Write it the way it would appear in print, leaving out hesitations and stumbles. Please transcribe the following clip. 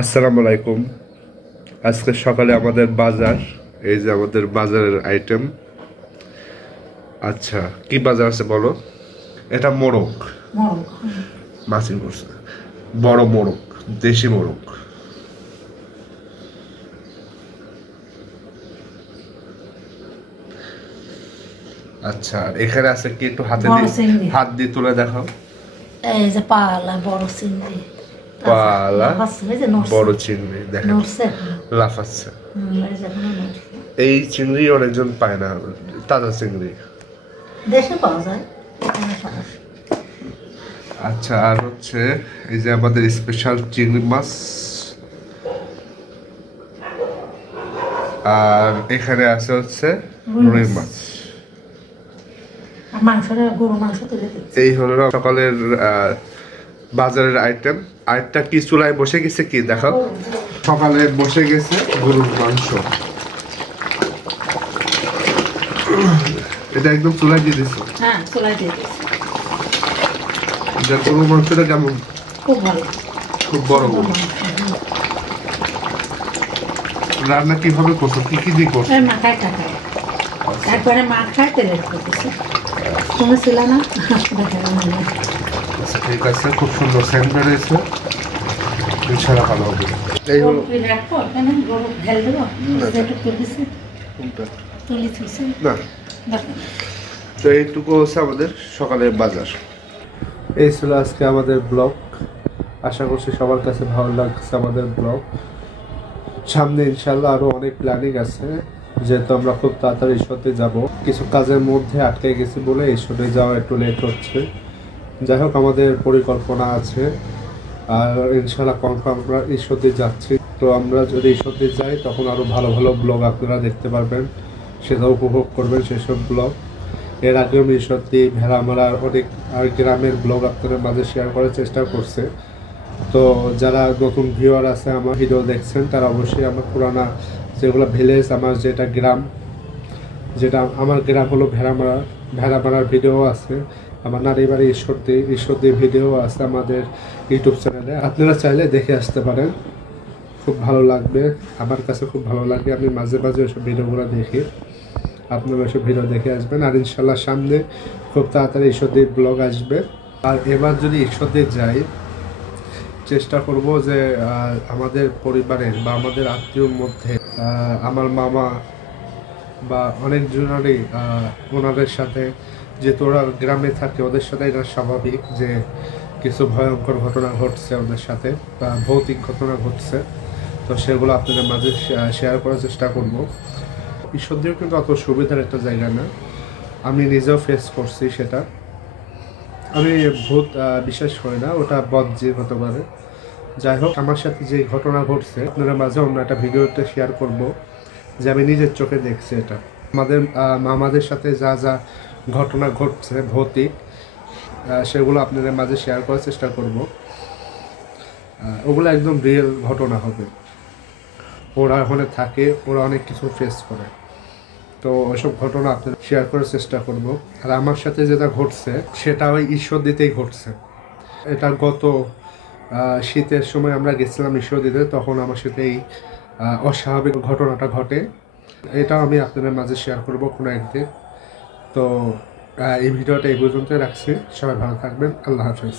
আসসালামু আলাইকুম। আজকে সকালে আমাদের বাজার, এই যে আমাদের বাজারের আইটেম। আচ্ছা, কি বাজার আছে বলো? এটা মোরগ, মাছি করছে, বড় মোরগ, দেশি মোরগ। আচ্ছা, এখানে আছে কি, একটু হাত দিয়ে তুলে দেখাও। এই যে পালা বড় চিংড়ি, পালা বড় চিংড়ি, দেখেন লাফাচ্ছে। এই চিংড়ি অনেকজন পায় না, তাজা চিংড়ি দেশে পাওয়া যায়। আচ্ছা, আর হচ্ছে এই যে আমাদের স্পেশাল চিংড়ি মাছ, আর এখানে আছে হচ্ছে রুই মাছ। এই হলো সকালের বাজারের আইটেম। আরেকটা কি চুলায় বসে গেছে, কি দেখো, সকালে বসে গেছে গরুর মাংস। এটা একদম চুলায় দিয়ে দিচ্ছ? হ্যাঁ, চুলায় দিয়ে দিচ্ছি। গরুর মাংসটা কেমন? খুব ভালো, খুব বড় গরু। রান্না কিভাবে করছো, কি কি দিয়ে করছো? মাখায় টাকায়, তারপরে মাখায় তেলে করতেছি। তুমি ছিল না? আচ্ছা, ঠিক আছে, খুব সুন্দর সেন্ট বেরিয়েছে, ইনশাআল্লাহ ভালো হবে। এই হলো না, তো এইটুকু হচ্ছে আমাদের সকালের বাজার। এই ছিল আজকে আমাদের ব্লগ। আশা করছি সবার কাছে ভালো লাগছে আমাদের ব্লগ। সামনে ইনশাল্লাহ আরো অনেক প্ল্যানিং আছে, যেহেতু আমরা খুব তাড়াতাড়ি ঈশ্বরতে যাব। কিছু কাজের মধ্যে আটকে গেছি বলে ঈশ্বরে যাওয়া একটু লেট হচ্ছে। যাই হোক, আমাদের পরিকল্পনা আছে, আর ইনশাল্লাহ কনফার্ম আমরা ঈশ্বরতে যাচ্ছি। তো আমরা যদি ঈশ্বরতে যাই তখন আরও ভালো ভালো ব্লগ আপনারা দেখতে পারবেন, সেটা উপভোগ করবেন সেসব ব্লগ। এর আগেও আমি ঈশ্বরদী, ভেড়ামারার অনেক আর গ্রামের ব্লগ আপনাদের মাঝে শেয়ার করার চেষ্টা করছে। তো যারা নতুন ভিউয়ার আছে আমার ভিডিও দেখছেন, তারা অবশ্যই আমার পুরানা যেগুলো ভিলেজ, আমার যেটা গ্রাম, যেটা আমার গ্রাম হলো ভেড়ামারার ভিডিও আছে, আমার নারী বাড়ি ঈশ্বরদী ভিডিও আছে আমাদের ইউটিউব চ্যানেলে। আপনারা চাইলে দেখে আসতে পারেন, খুব ভালো লাগবে। আমার কাছে খুব ভালো লাগে, আমি মাঝে মাঝে ওইসব ভিডিওগুলো দেখি। আপনারা ওইসব ভিডিও দেখে আসবেন, আর ইনশাল্লাহ সামনে খুব তাড়াতাড়ি ঈশ্বরদীর ব্লগ আসবে। আর এবার যদি ঈশ্বরদী যাই, চেষ্টা করব যে আমাদের পরিবারের বা আমাদের আত্মীয়র মধ্যে আমার মামা বা অনেকজনেরই ওনাদের সাথে, যেহেতু ওরা গ্রামে থাকে, ওদের সাথে এটা স্বাভাবিক যে কিছু ভয়ঙ্কর ঘটনা ঘটছে ওদের সাথে, বা ভৌতিক ঘটনা ঘটছে। তো সেগুলো আপনাদের মাঝে শেয়ার করার চেষ্টা করব। ঈশ্বরদীও কিন্তু অত সুবিধার একটা জায়গা না, আমি নিজেও ফেস করছি সেটা। আমি ভূত বিশ্বাস করি না, ওটা বজ্জির হতে পারে। যাই হোক, আমার সাথে যে ঘটনা ঘটছে আপনারা মাঝে অন্য একটা ভিডিওতে শেয়ার করব, যে আমি নিজের চোখে দেখছি এটা। আমাদের মামাদের সাথে যা যা ঘটনা ঘটছে ভৌতিক, সেগুলো আপনাদের মাঝে শেয়ার করার চেষ্টা করব। ওগুলো একদম রিয়েল ঘটনা হবে। ওরা ওখানে থাকে, ওরা অনেক কিছু ফেস করে, তো ওইসব ঘটনা আপনাদের শেয়ার করার চেষ্টা করব। আর আমার সাথে যেটা ঘটছে সেটা ওই ঈশ্বরদীতেই ঘটছে। এটা গত শীতের সময় আমরা গেছিলাম ঈশ্বরদীতে, তখন আমার সাথে এই অস্বাভাবিক ঘটনাটা ঘটে। এটাও আমি আপনাদের মাঝে শেয়ার করব কোনো একদিন। তো এই ভিডিওটা এই পর্যন্ত রাখছি। সবাই ভালো থাকবেন, আল্লাহ হাফেজ।